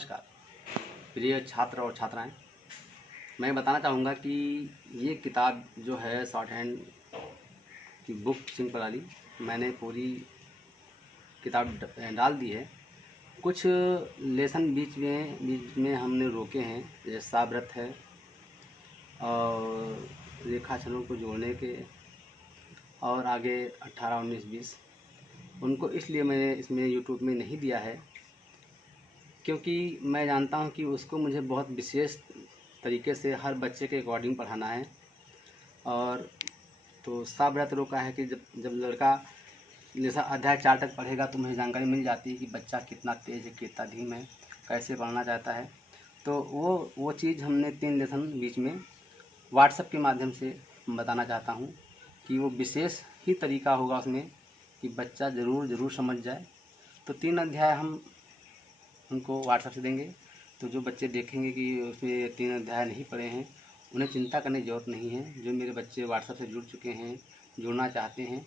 नमस्कार प्रिय छात्र और छात्राएं, मैं बताना चाहूँगा कि ये किताब जो है शॉर्ट हैंड की बुक सिंह पराली, मैंने पूरी किताब डाल दी है। कुछ लेसन बीच में हमने रोके हैं, जैसे साव्रत है और रेखा छलों को जोड़ने के, और आगे 18, 19, 20 उनको इसलिए मैंने इसमें यूट्यूब में नहीं दिया है क्योंकि मैं जानता हूं कि उसको मुझे बहुत विशेष तरीके से हर बच्चे के अकॉर्डिंग पढ़ाना है। और तो साव्रत रोका है कि जब लड़का जैसा अध्याय 4 तक पढ़ेगा तो मुझे जानकारी मिल जाती है कि बच्चा कितना तेज़ है, कितना धीम है, कैसे पढ़ना चाहता है। तो वो चीज़ हमने 3 लेसन बीच में व्हाट्सएप के माध्यम से बताना चाहता हूँ कि वो विशेष ही तरीका होगा उसमें कि बच्चा ज़रूर समझ जाए। तो 3 अध्याय हम उनको व्हाट्सएप से देंगे, तो जो बच्चे देखेंगे कि उसमें 3 अध्याय नहीं पढ़े हैं, उन्हें चिंता करने की ज़रूरत नहीं है। जो मेरे बच्चे व्हाट्सएप से जुड़ चुके हैं, जुड़ना चाहते हैं,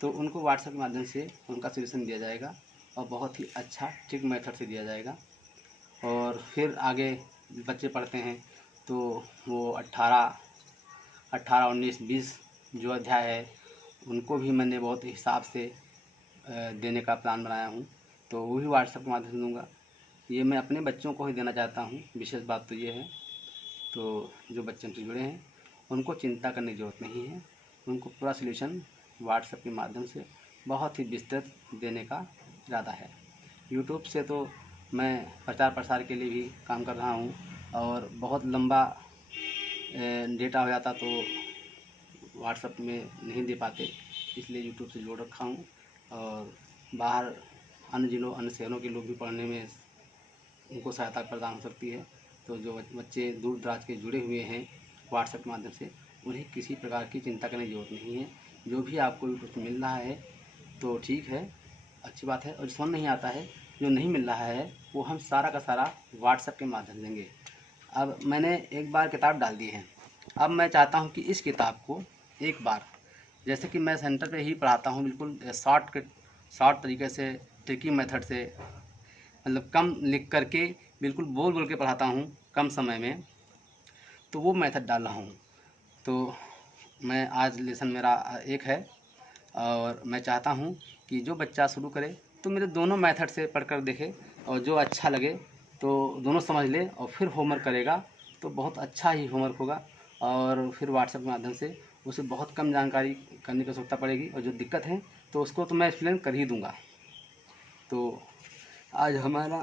तो उनको व्हाट्सएप के माध्यम से उनका सॉल्यूशन दिया जाएगा और बहुत ही अच्छा ट्रिक मेथड से दिया जाएगा। और फिर आगे बच्चे पढ़ते हैं तो वो 18, 19, 20 जो अध्याय है उनको भी मैंने बहुत हिसाब से देने का प्लान बनाया हूँ, तो वो भी व्हाट्सएप के माध्यम से दूँगा। ये मैं अपने बच्चों को ही देना चाहता हूँ। विशेष बात तो ये है, तो जो बच्चे हमसे जुड़े हैं उनको चिंता करने की ज़रूरत नहीं है, उनको पूरा सॉल्यूशन व्हाट्सएप के माध्यम से बहुत ही विस्तृत देने का इरादा है। यूट्यूब से तो मैं प्रचार प्रसार के लिए भी काम कर रहा हूँ और बहुत लंबा डेटा हो जाता तो व्हाट्सएप में नहीं दे पाते, इसलिए यूट्यूब से जोड़ रखा हूँ। और बाहर अन्य जिलों, अन्य शहरों के लोग भी पढ़ने में उनको सहायता प्रदान हो सकती है। तो जो बच्चे दूर दराज के जुड़े हुए हैं व्हाट्सएप के माध्यम से, उन्हें किसी प्रकार की चिंता करने की ज़रूरत नहीं है। जो भी आपको यूट्यूब से मिल रहा है तो ठीक है, अच्छी बात है, और समझ नहीं आता है, जो नहीं मिल रहा है वो हम सारा का सारा व्हाट्सएप के माध्यम से देंगे। अब मैंने एक बार किताब डाल दी है, अब मैं चाहता हूँ कि इस किताब को एक बार, जैसे कि मैं सेंटर पे ही पढ़ाता हूँ, बिल्कुल शॉर्ट तरीके से, ट्रिकी मेथड से, मतलब कम लिख करके बिल्कुल बोल के पढ़ाता हूँ कम समय में, तो वो मेथड डाल रहा हूँ। तो मैं आज लेसन मेरा 1 है और मैं चाहता हूँ कि जो बच्चा शुरू करे तो मेरे दोनों मेथड से पढ़कर देखे, और जो अच्छा लगे तो दोनों समझ ले और फिर होमवर्क करेगा तो बहुत अच्छा ही होमवर्क होगा। और फिर व्हाट्सएप के माध्यम से उसे बहुत कम जानकारी करने की आवश्यकता पड़ेगी, और जो दिक्कत है तो उसको तो मैं एक्सप्लेन कर ही दूँगा। तो आज हमारा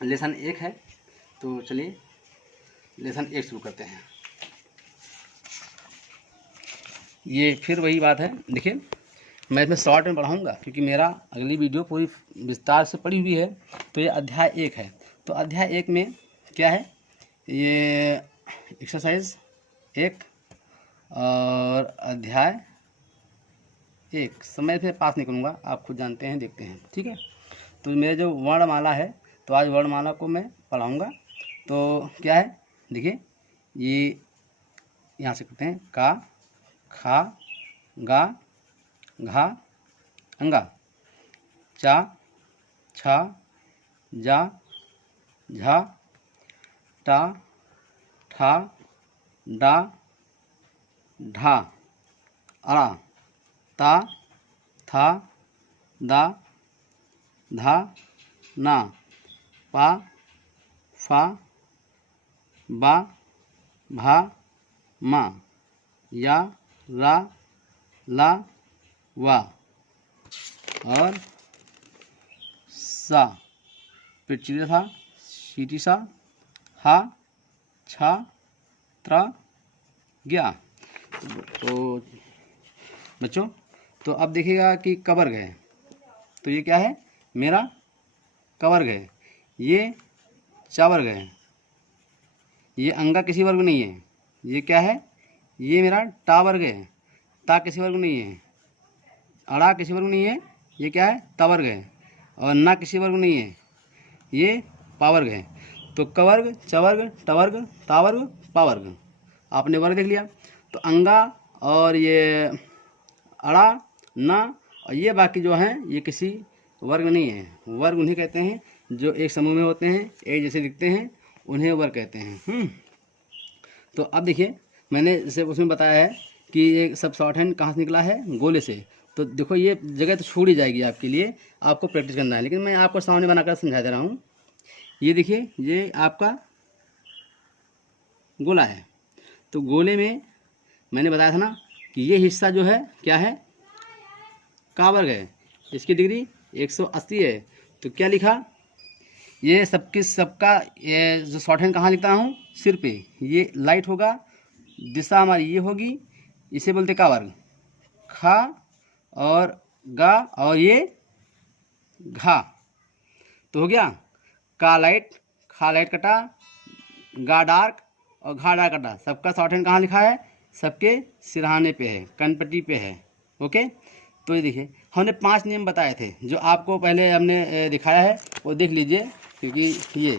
लेसन 1 है, तो चलिए लेसन 1 शुरू करते हैं। ये फिर वही बात है, देखिए मैं इसमें शॉर्ट में पढ़ाऊँगा क्योंकि मेरा अगली वीडियो पूरी विस्तार से पढ़ी हुई है। तो ये अध्याय 1 है, तो अध्याय 1 में क्या है, ये एक्सरसाइज 1 और अध्याय 1 समय से पास नहीं करूँगा, आप खुद जानते हैं, देखते हैं, ठीक है। तो मेरे जो वर्णमाला है, तो आज वर्णमाला को मैं पढ़ाऊँगा। तो क्या है, देखिए ये यहाँ से करते हैं, का, खा, गा, घा, अंगा, चा, छा, जा, झा, टा, ठा, डा, ढा, अड़ा, ता, था, दा, धा, ना, पा, फा, बा, भा, मा, या, रा, ला, वा और सा, पिचिर था, सीटी सा, हा, छा, त्रा, गया। तो बच्चों, तो अब देखिएगा कि कवर्ग है, तो ये क्या है, मेरा कवर्ग है, ये चावर्ग है, ये अंगा किसी वर्ग नहीं है, ये क्या है, ये मेरा टा वर्ग है, ता किसी वर्ग नहीं है, अड़ा किसी वर्ग नहीं है, ये क्या है, तवर्ग है, और ना किसी वर्ग नहीं है, ये पावर्ग है। तो कवर्ग, चवर्ग, टवर्ग, तावर्ग, पावर्ग, आपने वर्ग देख लिया। तो अंगा और ये अड़ा, ना और ये बाकी जो हैं ये किसी वर्ग नहीं है। वर्ग उन्हें कहते हैं जो एक समूह में होते हैं, एक जैसे दिखते हैं, उन्हें वर्ग कहते हैं। तो अब देखिए, मैंने जैसे उसमें बताया है कि ये सब शॉर्ट हैंड कहाँ से निकला है, गोले से। तो देखो ये जगह तो छूट ही जाएगी आपके लिए, आपको प्रैक्टिस करना है, लेकिन मैं आपको सामने बनाकर समझा दे रहा हूँ। ये देखिए, ये आपका गोला है। तो गोले में मैंने बताया था ना कि ये हिस्सा जो है क्या है, का वर्ग है, इसकी डिग्री 180 है। तो क्या लिखा, ये सबका ये जो शॉर्ट हैंड कहाँ लिखता हूँ, सिर पे। ये लाइट होगा, दिशा हमारी ये होगी, इसे बोलते का वर्ग, खा और गा और ये घा। तो हो गया का लाइट, खा लाइट कटा, गा डार्क और घा डार्क कटा। सबका शॉर्ट हैंड कहाँ लिखा है, सबके सिरहाने पे है, कनपट्टी पे है। ओके, तो ये देखिए हमने 5 नियम बताए थे, जो आपको पहले हमने दिखाया है, वो देख लीजिए। क्योंकि ये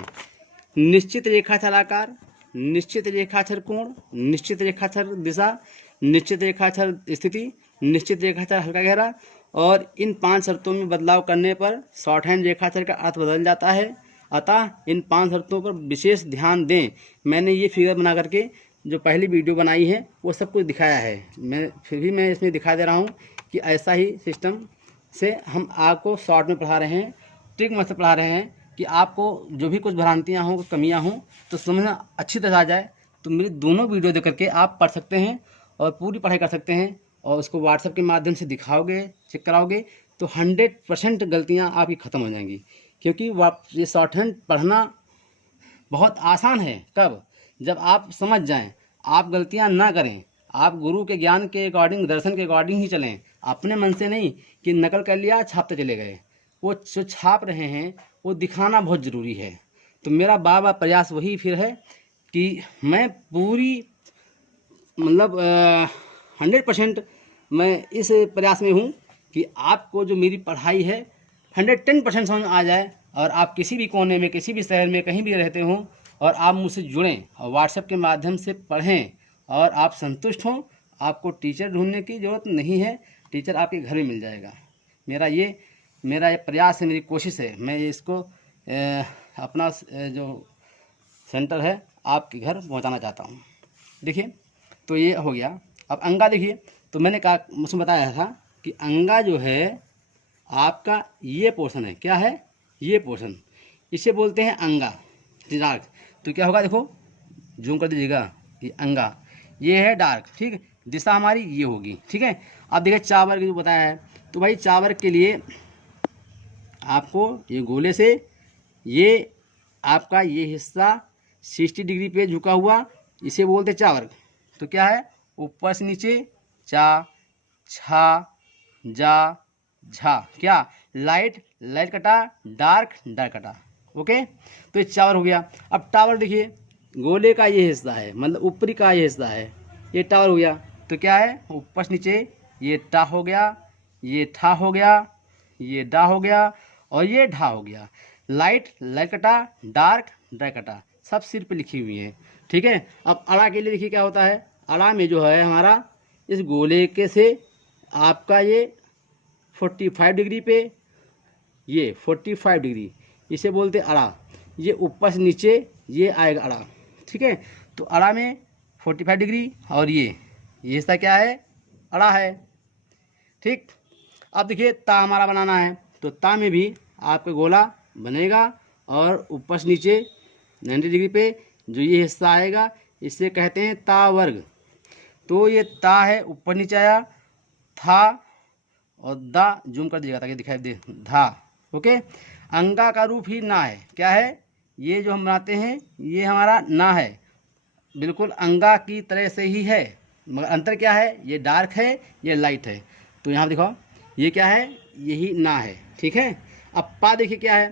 निश्चित रेखाक्षर आकार, निश्चित रेखाक्षर कोण, निश्चित रेखाक्षर दिशा, निश्चित रेखाक्षर स्थिति, निश्चित रेखाक्षर हल्का गहरा, और इन 5 शर्तों में बदलाव करने पर शॉर्ट हैंड रेखाक्षर का अर्थ बदल जाता है। अतः इन 5 शर्तों पर विशेष ध्यान दें। मैंने ये फिगर बना करके जो पहली वीडियो बनाई है वो सब कुछ दिखाया है, फिर भी मैं इसमें दिखा दे रहा हूँ कि ऐसा ही सिस्टम से हम आपको शॉर्ट में पढ़ा रहे हैं, ट्रिक में से पढ़ा रहे हैं कि आपको जो भी कुछ भ्रांतियाँ हों, कमियाँ हों, तो समझना अच्छी तरह आ जाए। तो मेरी दोनों वीडियो देख करके आप पढ़ सकते हैं और पूरी पढ़ाई कर सकते हैं, और उसको व्हाट्सएप के माध्यम से दिखाओगे, चेक कराओगे, तो 100% गलतियाँ आपकी ख़त्म हो जाएंगी। क्योंकि ये शॉर्ट हैंड पढ़ना बहुत आसान है। कब, जब आप समझ जाएं, आप गलतियां ना करें, आप गुरु के ज्ञान के अकॉर्डिंग, दर्शन के अकॉर्डिंग ही चलें, अपने मन से नहीं कि नकल कर लिया छापते चले गए। वो जो छाप रहे हैं वो दिखाना बहुत ज़रूरी है। तो मेरा बार बार प्रयास वही फिर है कि मैं पूरी मतलब 100% मैं इस प्रयास में हूँ कि आपको जो मेरी पढ़ाई है 110% समझ आ जाए, और आप किसी भी कोने में, किसी भी शहर में, कहीं भी रहते हों, और आप मुझसे जुड़ें और व्हाट्सएप के माध्यम से पढ़ें और आप संतुष्ट हों। आपको टीचर ढूंढने की ज़रूरत नहीं है, टीचर आपके घर में मिल जाएगा। मेरा ये प्रयास है, मेरी कोशिश है। मैं इसको अपना जो सेंटर है आपके घर पहुंचाना चाहता हूं। देखिए, तो ये हो गया। अब अंगा देखिए, तो मैंने कहा, मुझे बताया था कि अंगा जो है आपका ये पोर्शन है, क्या है, ये पोर्शन, इसे बोलते हैं अंगा डार्क। तो क्या होगा, देखो जूम कर दीजिएगा, ये अंगा, ये है डार्क, ठीक है, दिशा हमारी ये होगी, ठीक है। अब देखिए चावर की जो बताया है, तो भाई चावर के लिए आपको ये गोले से ये आपका ये हिस्सा 60 डिग्री पे झुका हुआ, इसे बोलते चावर। तो क्या है, ऊपर से नीचे चा, छा, जा, झा, क्या, लाइट कटा, डार्क कटा। ओके, तो ये चावर हो गया। अब टावर देखिए, गोले का ये हिस्सा है, मतलब ऊपरी का ये हिस्सा है, ये टावर हो गया। तो क्या है, ऊपर से नीचे ये टा हो गया, ये ठा हो गया, ये डा हो गया, और ये ढा हो गया। लाइट कटा, डार्क कटा, सब सिर पे लिखी हुई है, ठीक है। अब अड़ा के लिए देखिए क्या होता है, अड़ा में जो है हमारा इस गोले के से आपका ये 45 डिग्री पे, ये 45 डिग्री, इसे बोलते अड़ा। ये ऊपर से नीचे ये आएगा अड़ा, ठीक है। तो अड़ा में 45 डिग्री, और ये हिस्सा क्या है, अड़ा है, ठीक। अब देखिए ता हमारा बनाना है, तो ता में भी आपका गोला बनेगा, और ऊपर से नीचे 90 डिग्री पे जो ये हिस्सा आएगा इसे कहते हैं ता वर्ग। तो ये ता है, ऊपर नीचे आया, था और दा, जूम कर दीजिएगा ताकि दिखाई दे, धा। ओके, अंगा का रूप ही ना है, क्या है, ये जो हम बनाते हैं ये हमारा ना है, बिल्कुल अंगा की तरह से ही है, मगर अंतर क्या है, ये डार्क है, ये लाइट है। तो यहाँ दिखाओ, ये क्या है, यही ना है, ठीक है। अब पा देखिए क्या है,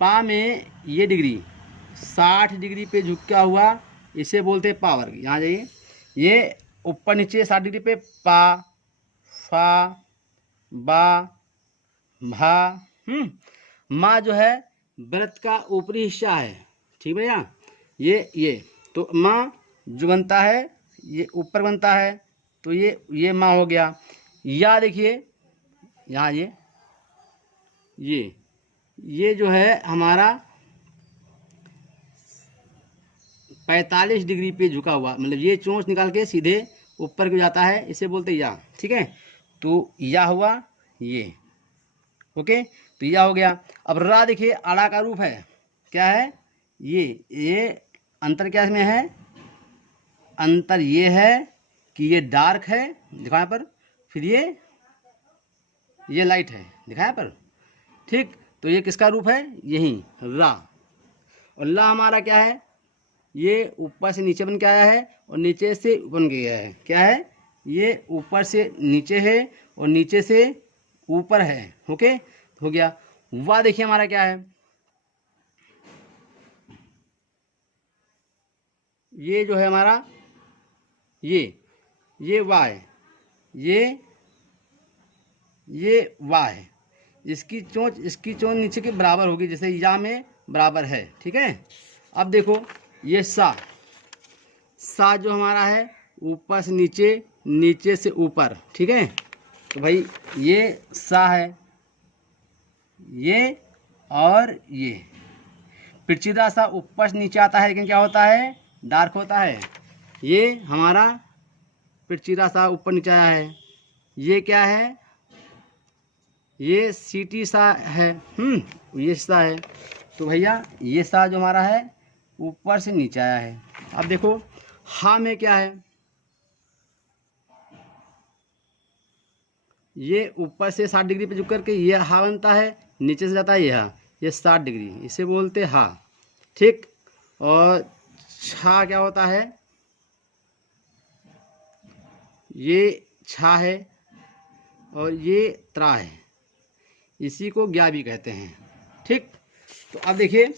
पा में ये डिग्री 60 डिग्री पे झुका हुआ, इसे बोलते हैं पा वर्ग। यहाँ जाइए, ये ऊपर नीचे 60 डिग्री पे पा, फा, बा, भा, माँ जो है व्रत का ऊपरी हिस्सा है, ठीक भैया, ये तो माँ जो बनता है ये ऊपर बनता है, तो ये माँ हो गया। या देखिए यहाँ ये ये जो है हमारा 45 डिग्री पे झुका हुआ, मतलब ये चोंच निकाल के सीधे ऊपर को जाता है, इसे बोलते हैं या। ठीक है, तो या हुआ ये, ओके। तो या हो गया। अब रा देखिए आड़ा का रूप है, क्या है ये अंतर क्या इसमें है, अंतर ये है कि ये डार्क है, दिखा यहाँ पर, फिर ये लाइट है, दिखा यहाँ पर। ठीक, तो ये किसका रूप है, यही रा। और ला हमारा क्या है, ये ऊपर से नीचे बन के आया है और नीचे से बन गया है, क्या है, ये ऊपर से नीचे है और नीचे से ऊपर है, ओके। हो गया। वाह देखिए हमारा क्या है, ये जो है हमारा ये वाह है, ये वाह है। इसकी चोंच नीचे के बराबर होगी, जैसे या में बराबर है। ठीक है, अब देखो ये सा जो हमारा है ऊपर से नीचे, नीचे से ऊपर। ठीक है, तो भाई ये सा है, ये और ये पेचीदा सा ऊपर से नीचे आता है, लेकिन क्या होता है, डार्क होता है। ये हमारा पेचीदा सा ऊपर नीचे आया है, ये क्या है, ये सीटी सा है, ये सा है। तो भैया ये सा जो हमारा है ऊपर से नीचे आया है। अब देखो हा में क्या है, ये ऊपर से 60 डिग्री पे झुक करके ये हा बनता है, नीचे से जाता है ये हा, ये 60 डिग्री, इसे बोलते हा। ठीक, और छा क्या होता है, ये छा है और ये त्रा है, इसी को ग्या भी कहते हैं। ठीक, तो अब देखिए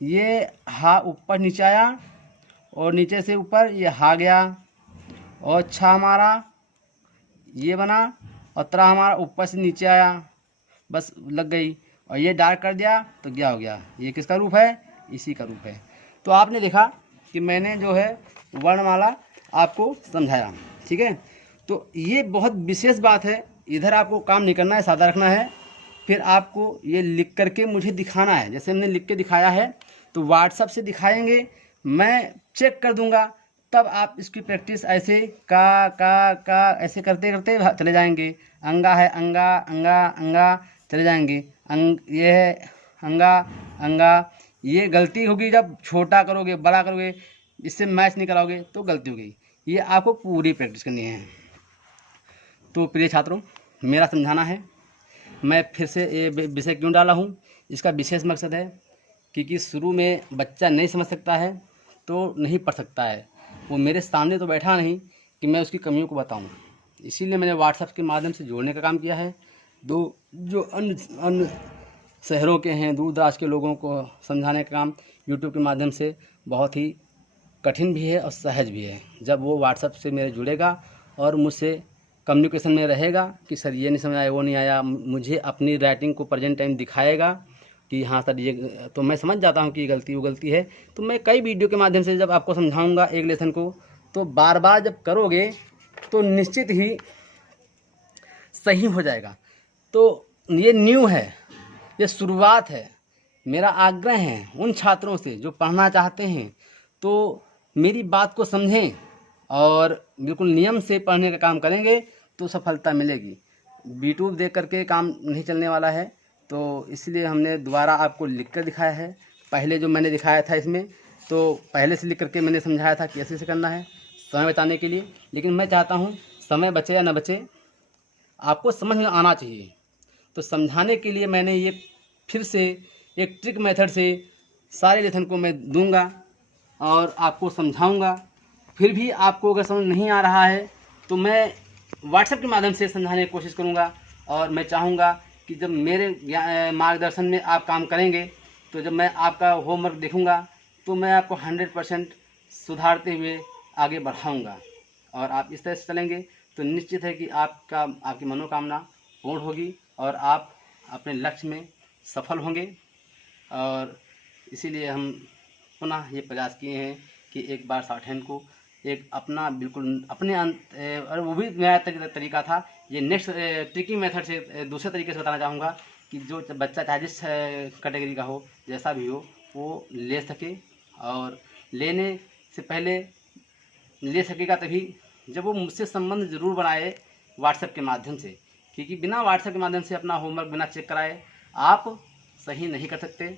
ये हा ऊपर नीचे आया और नीचे से ऊपर ये हा गया, और छा हमारा ये बना और त्रा हमारा ऊपर से नीचे आया, बस लग गई, और ये डार्क कर दिया तो ग्या हो गया। ये किसका रूप है, इसी का रूप है। तो आपने देखा कि मैंने जो है वर्णमाला आपको समझाया। ठीक है, तो ये बहुत विशेष बात है, इधर आपको काम नहीं करना है, सादा रखना है, फिर आपको ये लिख करके मुझे दिखाना है। जैसे हमने लिख के दिखाया है तो व्हाट्सएप से दिखाएंगे, मैं चेक कर दूंगा, तब आप इसकी प्रैक्टिस ऐसे का ऐसे करते करते चले जाएंगे। अंगा है अंगा अंगा अंगा चले जाएंगे, ये है अंगा अंगा। ये गलती होगी जब छोटा करोगे, बड़ा करोगे, इससे मैच नहीं कराओगे तो गलती होगी। ये आपको पूरी प्रैक्टिस करनी है। तो प्रिय छात्रों, मेरा समझाना है, मैं फिर से ये विषय क्यों डाला हूँ, इसका विशेष मकसद है क्योंकि शुरू में बच्चा नहीं समझ सकता है तो नहीं पढ़ सकता है, वो मेरे सामने तो बैठा नहीं कि मैं उसकी कमियों को बताऊँ, इसीलिए मैंने व्हाट्सएप के माध्यम से जोड़ने का काम किया है। जो अन्य शहरों के हैं, दूर दराज के लोगों को समझाने का काम यूट्यूब के माध्यम से बहुत ही कठिन भी है और सहज भी है। जब वो व्हाट्सएप से मेरे जुड़ेगा और मुझसे कम्युनिकेशन में रहेगा कि सर ये नहीं समझ आया, वो नहीं आया, मुझे अपनी राइटिंग को प्रेजेंट टाइम दिखाएगा कि हाँ सर ये, तो मैं समझ जाता हूँ कि ये गलती वो गलती है। तो मैं कई वीडियो के माध्यम से जब आपको समझाऊंगा एक लेसन को, तो बार बार जब करोगे तो निश्चित ही सही हो जाएगा। तो ये न्यू है, ये शुरुआत है। मेरा आग्रह है उन छात्रों से जो पढ़ना चाहते हैं तो मेरी बात को समझें और बिल्कुल नियम से पढ़ने का काम करेंगे तो सफलता मिलेगी। यूट्यूब देख करके काम नहीं चलने वाला है, तो इसलिए हमने दोबारा आपको लिख कर दिखाया है। पहले जो मैंने दिखाया था इसमें तो पहले से लिख करके मैंने समझाया था कैसे से करना है समय बचाने के लिए, लेकिन मैं चाहता हूँ समय बचे या न बचे, आपको समझ में आना चाहिए। तो समझाने के लिए मैंने ये फिर से एक ट्रिक मेथड से सारे लेसन को मैं दूंगा और आपको समझाऊंगा। फिर भी आपको अगर समझ नहीं आ रहा है तो मैं व्हाट्सएप के माध्यम से समझाने की कोशिश करूंगा, और मैं चाहूँगा कि जब मेरे मार्गदर्शन में आप काम करेंगे तो जब मैं आपका होमवर्क देखूंगा तो मैं आपको 100% सुधारते हुए आगे बढ़ाऊंगा, और आप इस तरह से चलेंगे तो निश्चित है कि आपकी मनोकामना पूर्ण होगी और आप अपने लक्ष्य में सफल होंगे। और इसीलिए हम पुनः ये प्रयास किए हैं कि एक बार शॉर्टहैंड को एक अपना बिल्कुल अपने और वो भी नया तरीका था। ये नेक्स्ट ट्रिकी मेथड से दूसरे तरीके से बताना चाहूँगा कि जो बच्चा चाहे जिस कैटेगरी का हो, जैसा भी हो, वो ले सके। और लेने से पहले ले सकेगा तभी जब वो मुझसे संबंध ज़रूर बनाए व्हाट्सएप के माध्यम से, क्योंकि बिना व्हाट्सएप के माध्यम से अपना होमवर्क बिना चेक कराए आप सही नहीं कर सकते।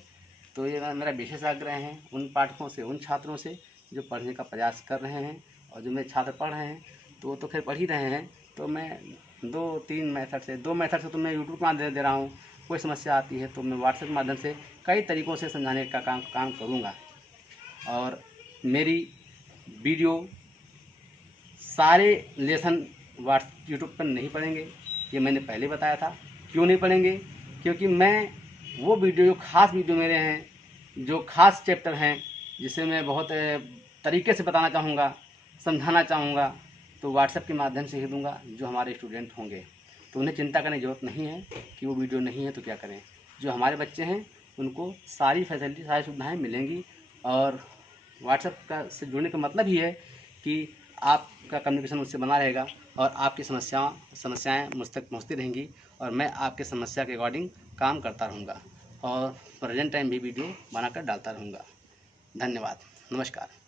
तो ये मेरा विशेष आग्रह है उन पाठकों से, उन छात्रों से जो पढ़ने का प्रयास कर रहे हैं। और जो मेरे छात्र पढ़ रहे हैं तो वो तो खैर पढ़ ही रहे हैं, तो मैं 2 मेथड से तो मैं यूट्यूब पर दे रहा हूँ। कोई समस्या आती है तो मैं व्हाट्सएप के माध्यम से कई तरीक़ों से समझाने का काम करूँगा। और मेरी वीडियो सारे लेसन यूट्यूब पर नहीं पढ़ेंगे, ये मैंने पहले बताया था। क्यों नहीं पढ़ेंगे? क्योंकि मैं वो वीडियो जो ख़ास वीडियो मेरे हैं, जो ख़ास चैप्टर हैं, जिसे मैं बहुत तरीके से बताना चाहूँगा, समझाना चाहूँगा, तो व्हाट्सएप के माध्यम से ही दूँगा जो हमारे स्टूडेंट होंगे। तो उन्हें चिंता करने की ज़रूरत नहीं है कि वो वीडियो नहीं है तो क्या करें। जो हमारे बच्चे हैं उनको सारी फैसिलिटी, सारी सुविधाएँ मिलेंगी। और व्हाट्सएप का से जुड़ने का मतलब ही है कि आपका कम्युनिकेशन मुझसे बना रहेगा और आपकी समस्याएं मुझ तक पहुँचती रहेंगी और मैं आपके समस्या के अकॉर्डिंग काम करता रहूँगा और प्रेजेंट टाइम भी वीडियो बनाकर डालता रहूँगा। धन्यवाद, नमस्कार।